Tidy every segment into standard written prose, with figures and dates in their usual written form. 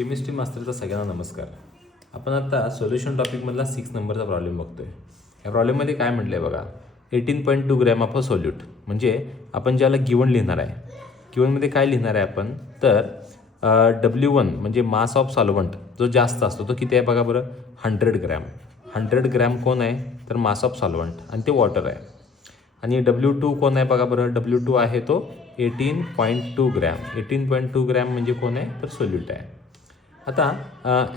Chemistry मास्टरचा सगळ्यांना नमस्कार. आपण आता सोल्युशन टॉपिकमधला 6 नंबरचा प्रॉब्लेम बघतोय. या प्रॉब्लेममध्ये काय म्हटलं आहे बघा, 18.2 ग्रॅम ऑफ अ सोल्यूट. म्हणजे आपण ज्याला गिवन लिहिणार आहे, गिवनमध्ये काय लिहिणार आहे आपण, तर W1 म्हणजे मास ऑफ सॉल्वंट जो जास्त असतो तो किती आहे बघा बरं, 100 ग्रॅम. 100 ग्रॅम कोण आहे, तर मास ऑफ सॉल्वंट, आणि ते वॉटर आहे. आणि W2 कोण आहे बघा बरं, W2 आहे तो 18.2 ग्रॅम. 18.2 ग्रॅम म्हणजे कोण आहे, तर सोल्यूट आहे. आता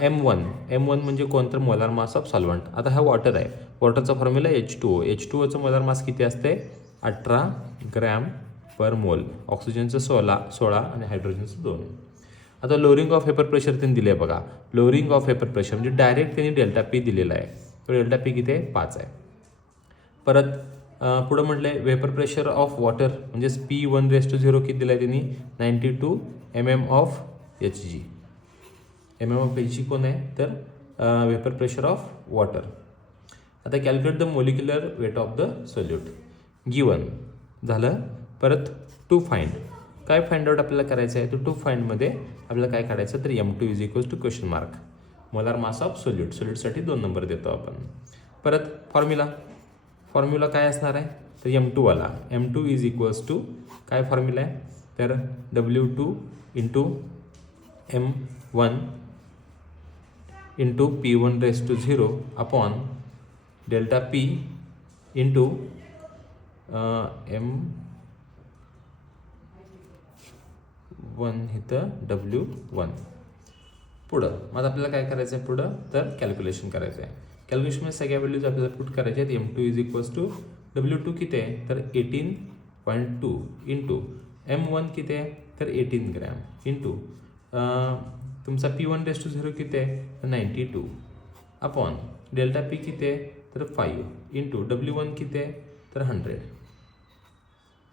M1 म्हणजे कोणतं, मोलार मास ऑफ सॉल्वंट. आता हा वॉटर आहे, वॉटरचा फॉर्म्युला H2O. H2Oचं मोलार मास किती असते, 18 ग्रॅम पर मोल. ऑक्सिजनचं 16 आणि हायड्रोजनचं 2. आता लोअरिंग ऑफ वेपर प्रेशर त्यांनी दिले आहे बघा. लोअरिंग ऑफ वेपर प्रेशर म्हणजे डायरेक्ट त्यांनी डेल्टा पी दिलेला आहे. तो डेल्टा पी किती आहे, 5 आहे. परत पुढं म्हटलं आहे वेपर प्रेशर ऑफ वॉटर म्हणजेच P1/0 किती दिलं आहे त्यांनी, 92 mm of Hg. mm of Hg कोण आहे, तर वेपर प्रेशर ऑफ वॉटर. आता calculate the molecular weight of the solute given झालं. परत टू फाइंड, काय फाइंड आउट आपल्याला करायचं आहे, तर टू फाइंडमध्ये आपल्याला काय काढायचं, तर M2 is equals to question mark molar mass of solute. सोल्यूटसाठी 2 नंबर देतो आपण. परत फॉर्म्युला काय असणार आहे, तर M2 वाला. M2 इज इक्वल्स टू काय फॉर्म्युला आहे, तर W2 into M1 into P1/0 upon delta P into M1 इथं W1. पुढं मग आपल्याला काय करायचं आहे, पुढं तर कॅल्क्युलेशन करायचं आहे. कॅल्क्युलेशनमध्ये सगळ्या व्हॅल्यूज आपल्याला पुट करायच्या आहेत. M2 is equals to W2 किती आहे, तर 18.2 इंटू M1 किती आहे, तर 18 ग्रॅम इंटू तुमचा P1/0 किती आहे, तर 92 अपॉन डेल्टा पी किती आहे, तर 5 इंटू W1 किती आहे, तर 100.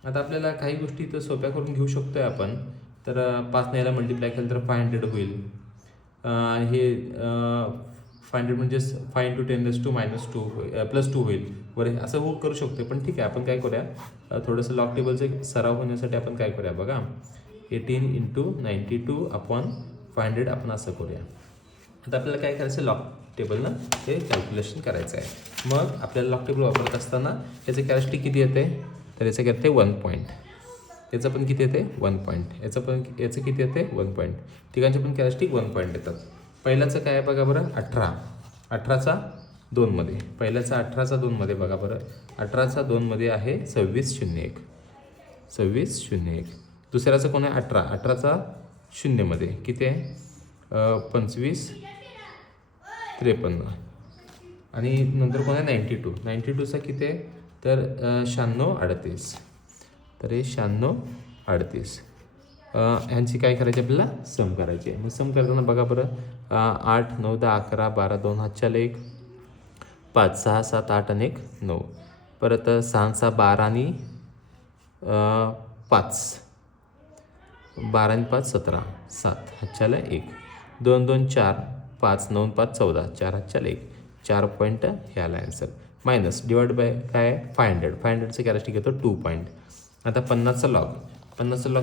आता आपल्याला काही गोष्टी इथं सोप्या करून घेऊ शकतो आहे आपण. तर 5 ने याला मल्टिप्लाय केलं तर 500 होईल. हे 500 म्हणजेच 5 × 10⁻² +2 होईल बरं, असं हो करू शकतो. पण ठीक आहे, आपण काय करूया, थोडंसं लॉग टेबलचं सराव होण्यासाठी आपण काय करूया बघा, 18 × 92 अपॉन 500 आपण असं करूया. आता आपल्याला काय करायचं, लॉग टेबलनं हे कॅल्क्युलेशन करायचं आहे. मग आपल्याला लॉग टेबल वापरत असताना याचं कॅरेक्टरिस्टिक किती येते, तर याचं येते 1 पॉईंट. याचं पण किती येते, 1 पॉईंट. याचं किती येते, 1 पॉईंट. तिघांचे पण कॅरेक्टरिस्टिक 1 पॉईंट येतात. पहिल्याचं काय आहे बघा बरं, 18चा 2मध्ये. पहिल्याचा 18चा 2मध्ये बघा बरं, 18चा 2मध्ये आहे 2601. दुसऱ्याचं कोण आहे, 18चा 0मध्ये किती आहे, 2553. आणि नंतर कोण आहे, 92चा किती आहे, तर 9638. तर हे 9638. ह्यांची काय करायची, आपल्याला सम करायची आहे. मग सम करताना बघा बरं, 8 9 10 11 12 2 हातच्याला 1 5 6 7 8 आणि 1 9. परत 6 6 12 आणि 5 12 आणि 5 17 7 हातच्याला 1 2 2 4 5 9 5 14 4 हातच्याला 1 4 पॉईंट हे आला आन्सर. मायनस डिवाइड बाय काय, 500. 500चं कॅरेक्टरिस्टिक येतो 2 पॉईंट. आता 50चा लॉग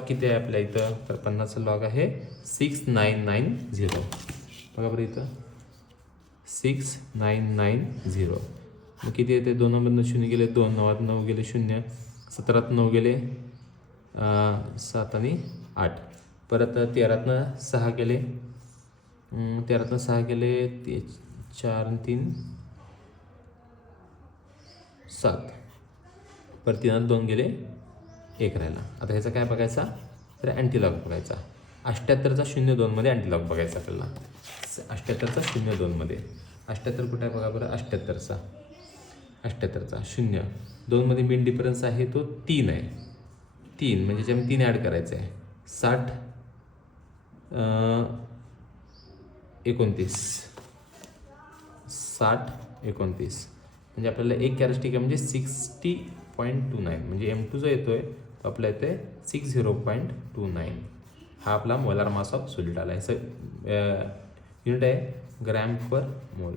किती आहे आपल्या इथं, तर 50चा लॉग आहे 6990. बघा बरं इथं 6990. मग किती येते, 2मधनं 0 गेले, 2 9 9 गेले 0, 17 9 गेले 7 आणि 8. परत 13 6 गेले, 13 6 गेले 4 आणि 3 7. परत 3 2 गेले 1 राहिला. आता ह्याचा काय बघायचा, तर अँटीलॉग बघायचा. 78चा 02मध्ये अँटीलॉग बघायचा आपल्याला. 78चा 02मध्ये 78 कुठं आहे बघा बरं, 78चा 0 2मध्ये मेन डिफरन्स आहे तो 3 आहे. 3 म्हणजे त्याच्यामध्ये 3 ॲड करायचं आहे. 60 29 म्हणजे आपल्याला एक कॅरेक्टरिस्टिक आहे, म्हणजे 60.29. म्हणजे M2 जो येतो आहे तो आपला येतो आहे 60.29. हा आपला मोलार मास ऑफ सोल्यूट आला आहे. युनिट आहे ग्रॅम पर मोल.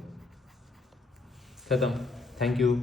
खतम. थँक्यू.